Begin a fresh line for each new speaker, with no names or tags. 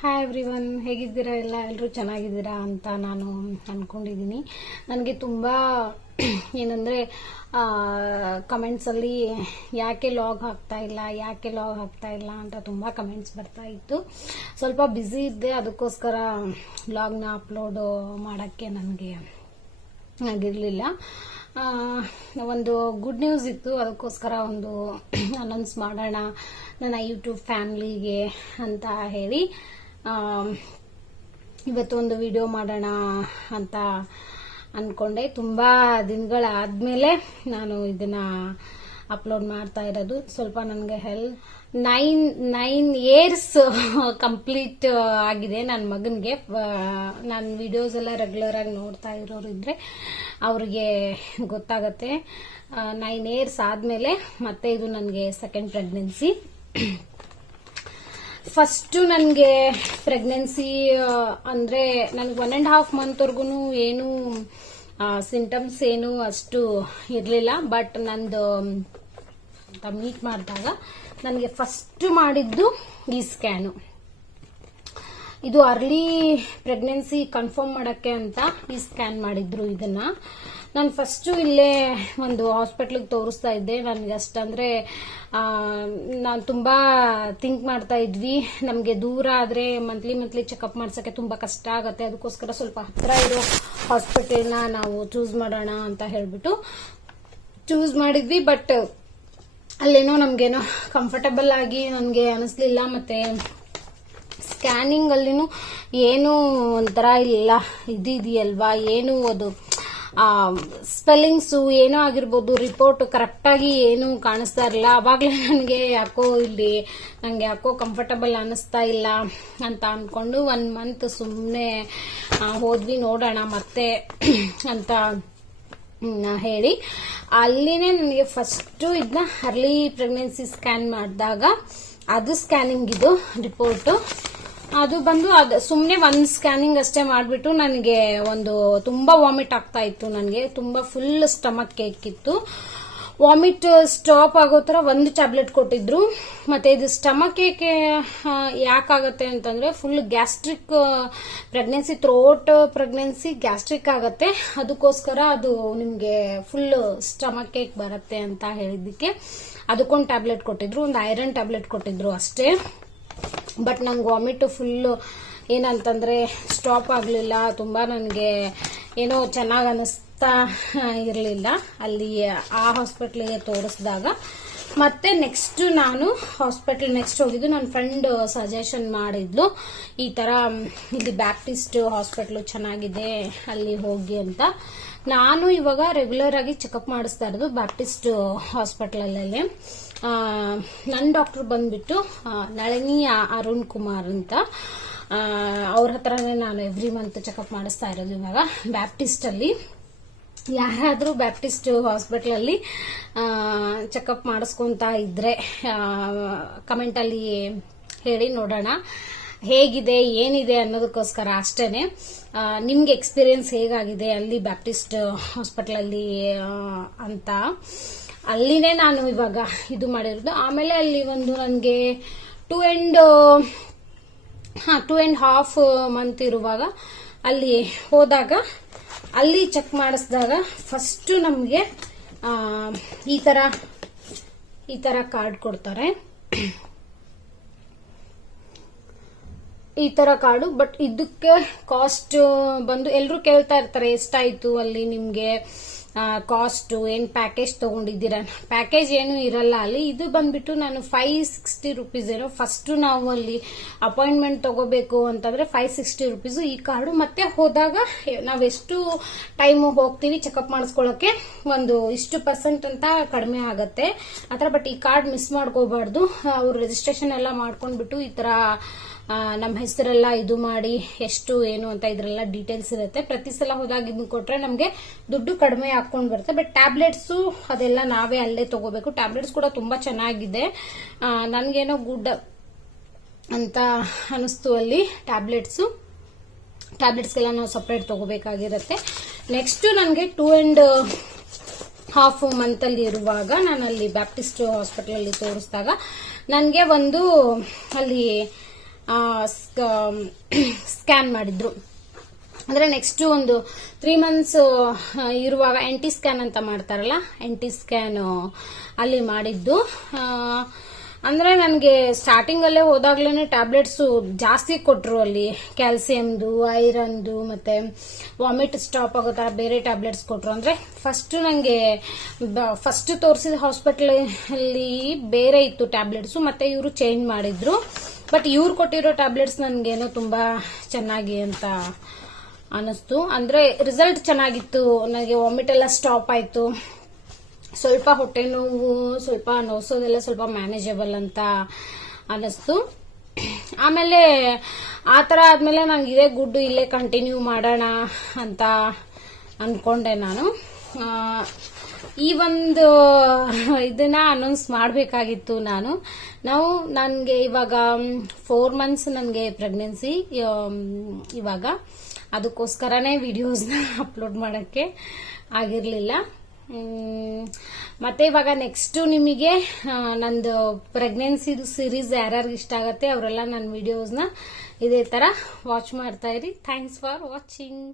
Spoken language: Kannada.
ಹಾಯ್ ಎವ್ರಿ ಒನ್ ಹೇಗಿದ್ದೀರಾ ಎಲ್ಲ? ಎಲ್ಲರೂ ಚೆನ್ನಾಗಿದ್ದೀರಾ ಅಂತ ನಾನು ಅಂದ್ಕೊಂಡಿದ್ದೀನಿ ನನಗೆ ತುಂಬ ಏನಂದರೆ ಕಮೆಂಟ್ಸಲ್ಲಿ ಯಾಕೆ ಲಾಗ್ ಹಾಕ್ತಾ ಇಲ್ಲ, ಯಾಕೆ ಲಾಗ್ ಹಾಕ್ತಾ ಇಲ್ಲ ಅಂತ ತುಂಬ ಕಮೆಂಟ್ಸ್ ಬರ್ತಾ ಇತ್ತು. ಸ್ವಲ್ಪ ಬ್ಯುಸಿ ಇದ್ದೆ, ಅದಕ್ಕೋಸ್ಕರ ಲಾಗ್ನ ಅಪ್ಲೋಡ್ ಮಾಡೋಕ್ಕೆ ನನಗೆ ಆಗಿರಲಿಲ್ಲ. ಒಂದು ಗುಡ್ ನ್ಯೂಸ್ ಇತ್ತು, ಅದಕ್ಕೋಸ್ಕರ ಒಂದು ಅನೌನ್ಸ್ ಮಾಡೋಣ, ನನ್ನ ಯೂಟ್ಯೂಬ್ ಫ್ಯಾಮ್ಲಿಗೆ ಅಂತ ಹೇಳಿ. ಇವತ್ತು ಒಂದು ವಿಡಿಯೋ ಮಾಡೋಣ ಅಂತ ಅಂದ್ಕೊಂಡೆ ತುಂಬ ದಿನಗಳಾದಮೇಲೆ ನಾನು ಇದನ್ನು ಅಪ್ಲೋಡ್ ಮಾಡ್ತಾ ಇರೋದು. ಸ್ವಲ್ಪ ನನಗೆ ಹೆಲ್ ನೈನ್ ನೈನ್ ಇಯರ್ಸ್ ಕಂಪ್ಲೀಟ್ ಆಗಿದೆ ನನ್ನ ಮಗನಿಗೆ. ನನ್ನ ವಿಡಿಯೋಸ್ ಎಲ್ಲ ರೆಗ್ಯುಲರ್ ಆಗಿ ನೋಡ್ತಾ ಇರೋರು ಇದ್ರೆ ಅವ್ರಿಗೆ ಗೊತ್ತಾಗತ್ತೆ. ನೈನ್ ಇಯರ್ಸ್ ಆದಮೇಲೆ ಮತ್ತೆ ಇದು ನನಗೆ ಸೆಕೆಂಡ್ ಪ್ರೆಗ್ನೆನ್ಸಿ ಫಸ್ಟು ನನಗೆ ಪ್ರೆಗ್ನೆನ್ಸಿ ಅಂದರೆ ನನಗೆ ಒನ್ ಆ್ಯಂಡ್ ಹಾಫ್ ಮಂತ್ವರೆಗೂ ಏನು ಸಿಂಟಮ್ಸ್ ಏನು ಅಷ್ಟು ಇರಲಿಲ್ಲ. ಬಟ್ ನಂದು ಮೀಟ್ ಮಾಡಿದಾಗ ನನಗೆ ಫಸ್ಟ್ ಮಾಡಿದ್ದು ಈ ಸ್ಕ್ಯಾನು ಇದು ಅರ್ಲಿ ಪ್ರೆಗ್ನೆನ್ಸಿ ಕನ್ಫರ್ಮ್ ಮಾಡೋಕ್ಕೆ ಅಂತ ಈ ಸ್ಕ್ಯಾನ್ ಮಾಡಿದ್ರು ಇದನ್ನ. ನಾನು ಫಸ್ಟು ಇಲ್ಲೇ ಒಂದು ಹಾಸ್ಪಿಟ್ಲಿಗೆ ತೋರಿಸ್ತಾ ಇದ್ದೆ. ನನಗೆ ಅಷ್ಟಂದರೆ ನಾನು ತುಂಬ ಥಿಂಕ್ ಮಾಡ್ತಾ ಇದ್ವಿ. ನಮಗೆ ದೂರ ಆದರೆ ಮಂತ್ಲಿ ಮಂತ್ಲಿ ಚೆಕಪ್ ಮಾಡ್ಸೋಕ್ಕೆ ತುಂಬ ಕಷ್ಟ ಆಗುತ್ತೆ. ಅದಕ್ಕೋಸ್ಕರ ಸ್ವಲ್ಪ ಹತ್ತಿರ ಇರೋ ಹಾಸ್ಪಿಟಲ್ನ ನಾವು ಚೂಸ್ ಮಾಡೋಣ ಅಂತ ಹೇಳಿಬಿಟ್ಟು ಚೂಸ್ ಮಾಡಿದ್ವಿ. ಬಟ್ ಅಲ್ಲೇನೋ ನಮಗೇನೋ ಕಂಫರ್ಟಬಲ್ ಆಗಿ ನನಗೆ ಅನಿಸ್ಲಿಲ್ಲ. ಮತ್ತು ಸ್ಕ್ಯಾನಿಂಗ್ ಅಲ್ಲಿನೂ ಏನು ಒಂಥರ ಇಲ್ಲ. ಇದಿದೆಯಲ್ವಾ? ಏನು ಅದು? ಸ್ಪೆಲ್ಲಿಂಗ್ಸು ಏನೋ ಆಗಿರ್ಬೋದು ರಿಪೋರ್ಟ್ ಕರೆಕ್ಟಾಗಿ ಏನು ಕಾಣಿಸ್ತಾ ಇರಲಿಲ್ಲ. ಅವಾಗಲೇ ನನಗೆ ಯಾಕೋ ಇಲ್ಲಿ ನನಗೆ ಯಾಕೋ ಕಂಫರ್ಟಬಲ್ ಅನ್ನಿಸ್ತಾ ಇಲ್ಲ ಅಂತ ಅಂದ್ಕೊಂಡು ಒನ್ ಮಂತ್ ಸುಮ್ಮನೆ ಹೋದ್ವಿ ನೋಡೋಣ ಮತ್ತೆ ಅಂತ ಹೇಳಿ. ಅಲ್ಲಿನೇ ನನಗೆ ಫಸ್ಟು ಇದನ್ನ ಅರ್ಲಿ ಪ್ರೆಗ್ನೆನ್ಸಿ ಸ್ಕ್ಯಾನ್ ಮಾಡಿದಾಗ ಅದು ಸ್ಕ್ಯಾನಿಂಗ್ ಇದು ರಿಪೋರ್ಟು ಅದು ಬಂದು ಅದು ಸುಮ್ಮನೆ ಒಂದು ಸ್ಕ್ಯಾನಿಂಗ್ ಅಷ್ಟೇ ಮಾಡಿಬಿಟ್ಟು ನನಗೆ ಒಂದು ತುಂಬ ವಾಮಿಟ್ ಆಗ್ತಾ ಇತ್ತು ನನಗೆ. ತುಂಬ ಫುಲ್ ಸ್ಟಮಕ್ ಕೇಕ್ ಇತ್ತು. ವಾಮಿಟ್ ಸ್ಟಾಪ್ ಆಗೋ ಥರ ಒಂದು ಟ್ಯಾಬ್ಲೆಟ್ ಕೊಟ್ಟಿದ್ರು. ಮತ್ತೆ ಇದು ಸ್ಟಮಕ್ ಏಕೆ ಯಾಕಾಗತ್ತೆ ಅಂತಂದ್ರೆ full gastric pregnancy throat pregnancy gastric ಆಗತ್ತೆ. ಅದಕ್ಕೋಸ್ಕರ ಅದು ನಿಮಗೆ ಫುಲ್ ಸ್ಟಮಕ್ ಕೇಕ್ ಬರುತ್ತೆ ಅಂತ ಹೇಳಿದ್ದಕ್ಕೆ ಅದಕ್ಕೊಂದು ಟ್ಯಾಬ್ಲೆಟ್ ಕೊಟ್ಟಿದ್ರು. ಒಂದು ಐರನ್ ಟ್ಯಾಬ್ಲೆಟ್ ಕೊಟ್ಟಿದ್ರು ಅಷ್ಟೇ. ಬಟ್ ನಂಗೆ ವಾಮಿಟ್ ಫುಲ್ಲು ಏನಂತಂದರೆ ಸ್ಟಾಪ್ ಆಗಲಿಲ್ಲ. ತುಂಬ ನನಗೆ ಏನೋ ಚೆನ್ನಾಗಿ ಅನ್ನಿಸ್ತಾ ಇರಲಿಲ್ಲ. ಅಲ್ಲಿ ಆ ಹಾಸ್ಪಿಟ್ಲಿಗೆ ತೋರಿಸಿದಾಗ. ಮತ್ತೆ ನೆಕ್ಸ್ಟ್ ನಾನು ಹಾಸ್ಪಿಟ್ಲ್ ನೆಕ್ಸ್ಟ್ ಹೋಗಿದ್ದು. ನನ್ನ ಫ್ರೆಂಡ್ ಸಜೆಷನ್ ಮಾಡಿದ್ಲು. ಈ ಥರ ಇಲ್ಲಿ ಬ್ಯಾಪ್ಟಿಸ್ಟ್ ಹಾಸ್ಪಿಟ್ಲು ಚೆನ್ನಾಗಿದೆ, ಅಲ್ಲಿ ಹೋಗಿ ಅಂತ. ನಾನು ಇವಾಗ ರೆಗ್ಯುಲರ್ ಆಗಿ ಚೆಕಪ್ ಮಾಡಿಸ್ತಾ ಇರೋದು ಬ್ಯಾಪ್ಟಿಸ್ಟ್ ಹಾಸ್ಪಿಟಲಲ್ಲೇ ನನ್ನ ಡಾಕ್ಟರ್ ಬಂದ್ಬಿಟ್ಟು ನಳಿನಿ ಅರುಣ್ ಕುಮಾರ್ ಅಂತ. ಅವ್ರ ಹತ್ರನೇ ನಾನು ಎವ್ರಿ ಮಂತ್ ಚೆಕಪ್ ಮಾಡಿಸ್ತಾ ಇರೋದು ಇವಾಗ ಬ್ಯಾಪ್ಟಿಸ್ಟಲ್ಲಿ ಯಾರಾದರೂ ಬ್ಯಾಪ್ಟಿಸ್ಟ್ ಹಾಸ್ಪಿಟ್ಲಲ್ಲಿ ಚೆಕಪ್ ಮಾಡಿಸ್ಕೊತಾ ಇದ್ರೆ ಕಮೆಂಟಲ್ಲಿ ಹೇಳಿ ನೋಡೋಣ. ಹೇಗಿದೆ, ಏನಿದೆ ಅನ್ನೋದಕ್ಕೋಸ್ಕರ ಅಷ್ಟೇನೆ. ನಿಮ್ಗೆ ಎಕ್ಸ್ಪೀರಿಯನ್ಸ್ ಹೇಗಾಗಿದೆ ಅಲ್ಲಿ ಬ್ಯಾಪ್ಟಿಸ್ಟ್ ಹಾಸ್ಪಿಟ್ಲಲ್ಲಿ ಅಂತ. ಅಲ್ಲಿನೇ ನಾನು ಇವಾಗ ಇದು ಮಾಡಿರೋದು. ಆಮೇಲೆ ಅಲ್ಲಿ ಒಂದು ನನಗೆ two and half two and half month ಇರುವಾಗ ಅಲ್ಲಿ ಹೋದಾಗ, ಅಲ್ಲಿ ಚೆಕ್ ಮಾಡಿಸಿದಾಗ ಫಸ್ಟು ನಮಗೆ ಈ ಥರ ಈ ಥರ ಕಾರ್ಡ್ ಕೊಡ್ತಾರೆ. ಈ ತರ ಕಾರ್ಡು ಬಟ್ ಇದಕ್ಕೆ ಕಾಸ್ಟ್ ಬಂದು ಎಲ್ಲರೂ ಕೇಳ್ತಾ ಇರ್ತಾರೆ ಎಷ್ಟಾಯ್ತು ಅಲ್ಲಿ ನಿಮ್ಗೆ? ಕಾಸ್ಟ್ ಏನ್ ಪ್ಯಾಕೇಜ್ ತಗೊಂಡಿದ್ದೀರಾ? ಪ್ಯಾಕೇಜ್ ಏನು ಇರಲ್ಲ ಅಲ್ಲಿ. ಇದು ಬಂದ್ಬಿಟ್ಟು ನಾನು ಫೈವ್ ಸಿಕ್ಸ್ಟಿ ರುಪೀಸ್ ಏನೋ ಫಸ್ಟ್ ನಾವು ಅಲ್ಲಿ ಅಪಾಯಿಂಟ್ಮೆಂಟ್ ತಗೋಬೇಕು ಅಂತಂದ್ರೆ ಫೈವ್ ಸಿಕ್ಸ್ಟಿ ರುಪೀಸ್ ಈ ಕಾರ್ಡು ಮತ್ತೆ ಹೋದಾಗ ನಾವೆಷ್ಟು ಟೈಮ್ ಹೋಗ್ತೀವಿ ಚೆಕಪ್ ಮಾಡಿಸ್ಕೊಳ್ಳೋಕೆ ಒಂದು ಇಷ್ಟು ಪರ್ಸೆಂಟ್ ಅಂತ ಕಡಿಮೆ ಆಗತ್ತೆ. ಆತರ ಬಟ್ ಈ ಕಾರ್ಡ್ ಮಿಸ್ ಮಾಡ್ಕೋಬಾರ್ದು. ಅವ್ರು ರಿಜಿಸ್ಟ್ರೇಷನ್ ಎಲ್ಲ ಮಾಡ್ಕೊಂಡ್ಬಿಟ್ಟು ಈ ತರ ಆ, ನಮ್ಮ ಹೆಸರೆಲ್ಲ ಇದು ಮಾಡಿ, ಎಷ್ಟು, ಏನು ಅಂತ ಇದ್ರೆಲ್ಲ ಡೀಟೇಲ್ಸ್ ಇರುತ್ತೆ. ಪ್ರತಿ ಸಲ ಹೋದಾಗ ಇದನ್ನ ಕೊಟ್ರೆ ನಮಗೆ ದುಡ್ಡು ಕಡಿಮೆ ಹಾಕೊಂಡು ಬರುತ್ತೆ. ಬಟ್ ಟ್ಯಾಬ್ಲೆಟ್ಸು ಅದೆಲ್ಲ ನಾವೇ ಅಲ್ಲೇ ತಗೋಬೇಕು. ಟ್ಯಾಬ್ಲೆಟ್ಸ್ ಕೂಡ ತುಂಬಾ ಚೆನ್ನಾಗಿದೆ. ನನಗೇನೋ ಗುಡ್ ಅಂತ ಅನಿಸ್ತು ಅಲ್ಲಿ ಟ್ಯಾಬ್ಲೆಟ್ಸು ಟ್ಯಾಬ್ಲೆಟ್ಸ್ಗೆಲ್ಲ ನಾವು ಸಪ್ರೇಟ್ ತಗೋಬೇಕಾಗಿರುತ್ತೆ. ನೆಕ್ಸ್ಟ್ ನನಗೆ ಟೂ ಆ್ಯಂಡ್ ಹಾಫ್ ಮಂತಲ್ಲಿ ಇರುವಾಗ ನಾನು ಅಲ್ಲಿ ಬ್ಯಾಪ್ಟಿಸ್ಟ್ ಹಾಸ್ಪಿಟಲಲ್ಲಿ ತೋರಿಸಿದಾಗ ನನಗೆ ಒಂದು ಅಲ್ಲಿ ಸ್ಕ್ಯಾನ್ ಮಾಡಿದ್ರು. ಅಂದ್ರೆ ನೆಕ್ಸ್ಟ್ ಒಂದು ತ್ರೀ ಮಂತ್ಸ್ ಇರುವಾಗ ಎನ್ ಸ್ಕ್ಯಾನ್ ಅಂತ ಮಾಡ್ತಾರಲ್ಲ ಎಂಟಿ ಸ್ಕ್ಯಾನ್ ಅಲ್ಲಿ ಮಾಡಿದ್ದು. ಅಂದ್ರೆ ನನಗೆ ಸ್ಟಾರ್ಟಿಂಗ್ ಅಲ್ಲೇ ಹೋದಾಗ್ಲೇನೆ ಟ್ಯಾಬ್ಲೆಟ್ಸ್ ಜಾಸ್ತಿ ಕೊಟ್ರು ಅಲ್ಲಿ. ಕ್ಯಾಲ್ಸಿಯಮ್ದು ಐರನ್ದು ಮತ್ತೆ ವಾಮಿಟ್ ಸ್ಟಾಪ್ ಆಗೋ ತರ ಬೇರೆ ಟ್ಯಾಬ್ಲೆಟ್ಸ್ ಕೊಟ್ರು. ಅಂದ್ರೆ ಫಸ್ಟ್ ನನಗೆ ಫಸ್ಟ್ ತೋರಿಸಿದ ಹಾಸ್ಪಿಟಲ್ ಅಲ್ಲಿ ಬೇರೆ ಇತ್ತು ಟ್ಯಾಬ್ಲೆಟ್ಸ್ ಮತ್ತೆ ಇವರು ಚೇಂಜ್ ಮಾಡಿದ್ರು. ಬಟ್ ಇವ್ರು ಕೊಟ್ಟಿರೋ ಟ್ಯಾಬ್ಲೆಟ್ಸ್ ನನಗೇನೋ ತುಂಬಾ ಚೆನ್ನಾಗಿ ಅಂತ ಅನಿಸ್ತು. ಅಂದ್ರೆ ರಿಸಲ್ಟ್ ಚೆನ್ನಾಗಿತ್ತು. ನನಗೆ ವಾಮಿಟ್ ಎಲ್ಲ ಸ್ಟಾಪ್ ಆಯ್ತು. ಸ್ವಲ್ಪ ಹೊಟ್ಟೆ ನೋವು, ಸ್ವಲ್ಪ ನೋಸೋದೆಲ್ಲ ಸ್ವಲ್ಪ ಮ್ಯಾನೇಜಬಲ್ ಅಂತ ಅನಿಸ್ತು. ಆಮೇಲೆ ಆ ಥರ ಆದಮೇಲೆ ನಂಗೆ ಇದೇ ಗುಡ್ಡು ಇಲ್ಲೇ ಕಂಟಿನ್ಯೂ ಮಾಡೋಣ ಅಂತ ಅಂದ್ಕೊಂಡೆ ನಾನು. ಈ ಒಂದು ಇದನ್ನ ಅನೌನ್ಸ್ ಮಾಡಬೇಕಾಗಿತ್ತು ನಾನು. ನಾವು ನನಗೆ ಇವಾಗ ಫೋರ್ ಮಂತ್ಸ್ ನನಗೆ ಪ್ರೆಗ್ನೆನ್ಸಿ ಇವಾಗ. ಅದಕ್ಕೋಸ್ಕರನೇ ವಿಡಿಯೋಸ್ನ ಅಪ್ಲೋಡ್ ಮಾಡೋಕ್ಕೆ ಆಗಿರಲಿಲ್ಲ. ಮತ್ತೆ ಇವಾಗ ನೆಕ್ಸ್ಟು ನಿಮಗೆ ನಂದು ಪ್ರೆಗ್ನೆನ್ಸಿದು ಸೀರೀಸ್ ಯಾರ್ಯಾರಿಗೆ ಇಷ್ಟ ಆಗುತ್ತೆ ಅವರೆಲ್ಲ ನನ್ನ ವಿಡಿಯೋಸ್ನ ಇದೇ ಥರ ವಾಚ್ ಮಾಡ್ತಾ ಇರಿ. Thanks for watching